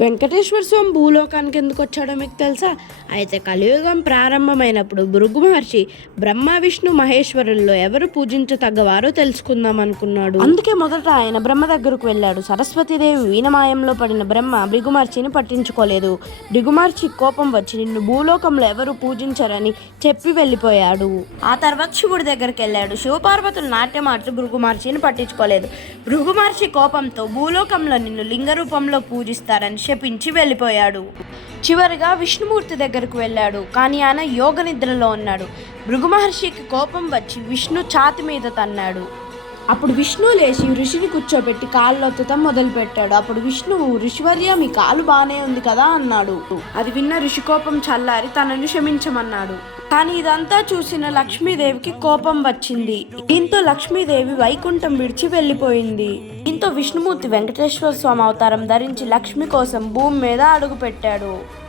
వెంకటేశ్వర స్వామి భూలోకానికి ఎందుకు వచ్చాడో మీకు తెలుసా? అయితే కలియుగం ప్రారంభమైనప్పుడు భృగు మహర్షి బ్రహ్మ విష్ణు మహేశ్వరుల్లో ఎవరు పూజించతగ్గవారో తెలుసుకుందాం అనుకున్నాడు. అందుకే మొదట ఆయన బ్రహ్మ దగ్గరకు వెళ్ళాడు. సరస్వతీదేవి వీణమాయంలో పడిన బ్రహ్మ భృగు మహర్షిని పట్టించుకోలేదు. భృగు మహర్షి కోపం వచ్చి నిన్ను భూలోకంలో ఎవరు పూజించరని చెప్పి వెళ్ళిపోయాడు. ఆ తర్వాత శివుడి దగ్గరికి వెళ్ళాడు. శివపార్వతులు నాట్యమాడుతూ భృగు మహర్షిని పట్టించుకోలేదు. భృగు మహర్షి కోపంతో భూలోకంలో నిన్ను లింగ రూపంలో పూజిస్తారని శపించి వెళ్ళిపోయాడు. చివరిగా విష్ణుమూర్తి దగ్గరకు వెళ్ళాడు. కానీ ఆయన యోగ నిద్రలో ఉన్నాడు. భృగు మహర్షికి కోపం వచ్చి విష్ణు ఛాతి మీద తన్నాడు. అప్పుడు విష్ణు లేచి ఋషిని కూర్చోబెట్టి కాళ్ళు ఒత్తడం మొదలుపెట్టాడు. అప్పుడు విష్ణువు, ఋషివర్య మీ కాలు బానే ఉంది కదా అన్నాడు. అది విన్న ఋషి కోపం చల్లారి తనను క్షమించమన్నాడు. కానీ ఇదంతా చూసిన లక్ష్మీదేవికి కోపం వచ్చింది. దీంతో లక్ష్మీదేవి వైకుంఠం విడిచి వెళ్ళిపోయింది. దీంతో విష్ణుమూర్తి వెంకటేశ్వర స్వామి అవతారం ధరించి లక్ష్మి కోసం భూమి మీద అడుగు పెట్టాడు.